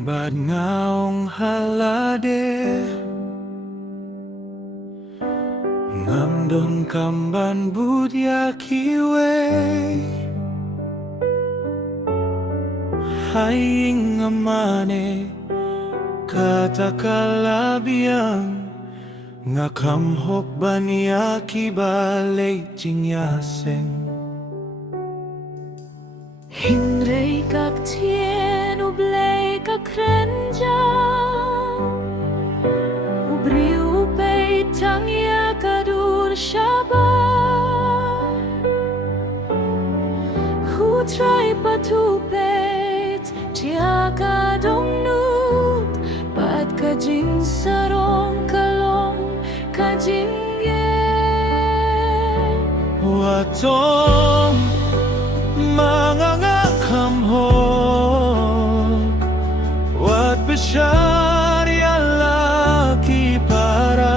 Bad ngaong halade Ngamdon kamban budya kiwe Haying amane katakalabiang Ngakamhok baniya kibalay jingyaseng Hinrei kak tien ublei kak renja Ubri upei tangya kadur shabar Hutrai patupet tia kadong nut Pat kajing sarong kalong kajing ye Watong mga ngakamhok Wat besyari alaki para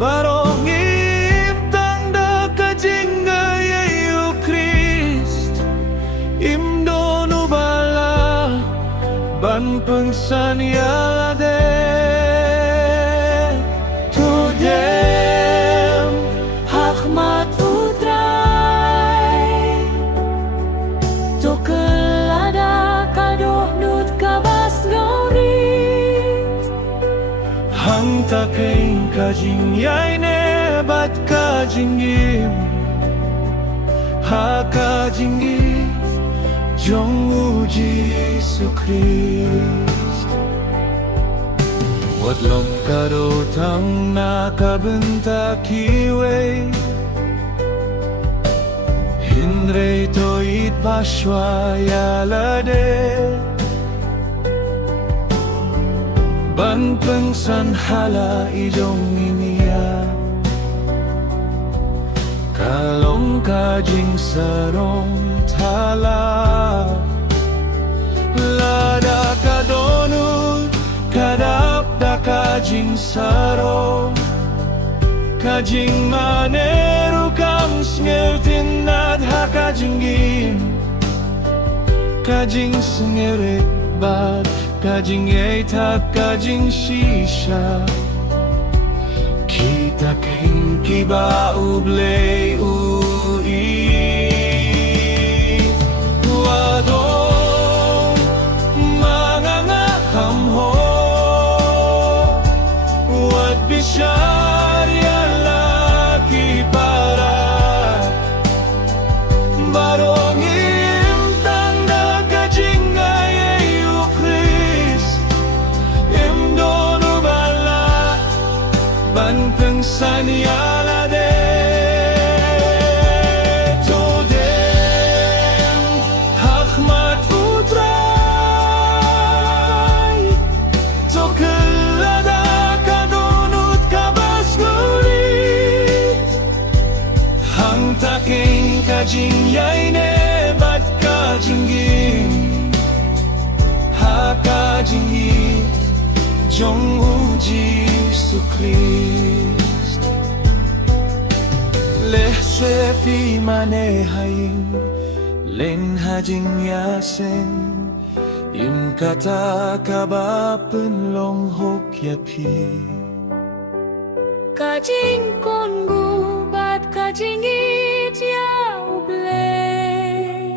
Barong imtang da kajinga Yeyu Christ Imdo nubala Ban pengsan yalade Tudem Hakmat Hang taking kajing yay ne bat kajingim Ha kajingi Jong uji Jesu Christ Watlong karotang nakabenta kiwe Hinrei toit paswa yalade Ban pengsan hala ijong iniya Kalong kajing sarong tala Lada kadonu kadap da kajing sarong Kajing maneru kam sngertin nad ha kajinggim Kajing sngerik bat Kajing tak kajing shisha Kita keng kiba ublei ui Wadong mga ngakamhok Wat bisyari alaki para Barong imtang da kajing Ban pengsan yalade Todem Hakmat utray Tokelada kadunut kabas gulit Hang taking kajing yay ne bat kajinggim Ha kajinggit Jong uji Jesu Christ Leh sefi manehaing Len hajing yasen Im kata kabapun long hok yapi Kajing kongu bat kajing it ya ublei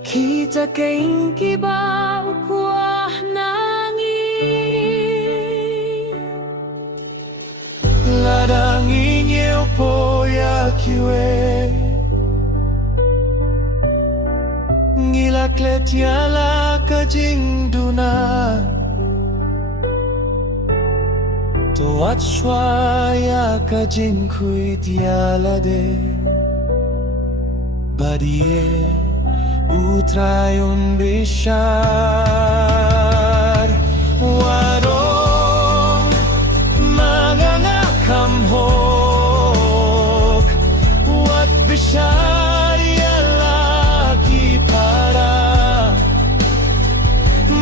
Kita kaing kiba ukuah Ladang inyeo po ya kiwe Ngilaklet yala kajing duna Toat shwaya kajing kuit yala de Badie utrayon bishar Warong mga ngakamhok Wat bisyari alaki para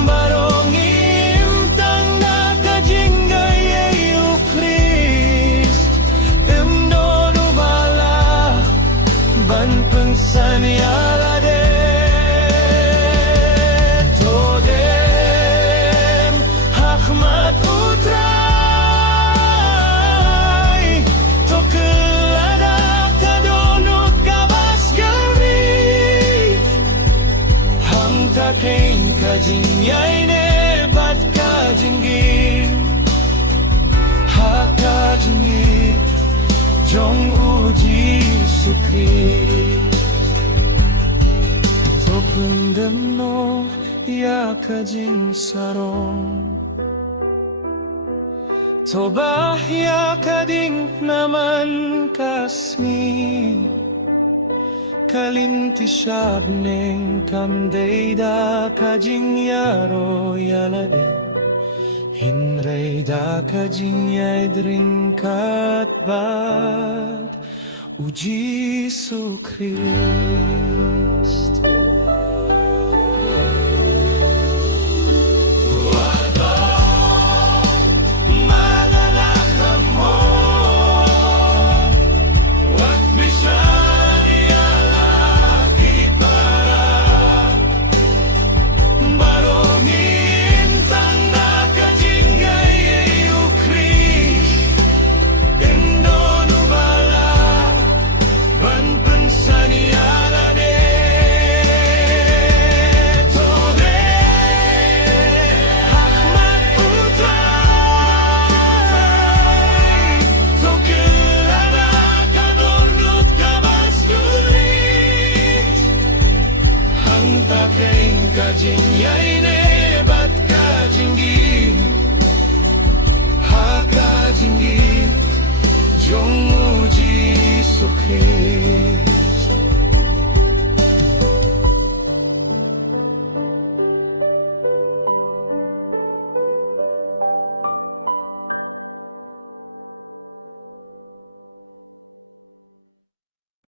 Barong imtang na kajinga Yeyu Christ Imdo nubala Ban pengsan yalade taking kajinyaine bat kajingin hakajingi jong uji sukri topundem no yakajing sarong toba yakading naman kasmi kalinti shabneng kamdeida kajing yaro yalade hinreida kajing yaidrin katbat uji su Christ kajing yaine bat kajing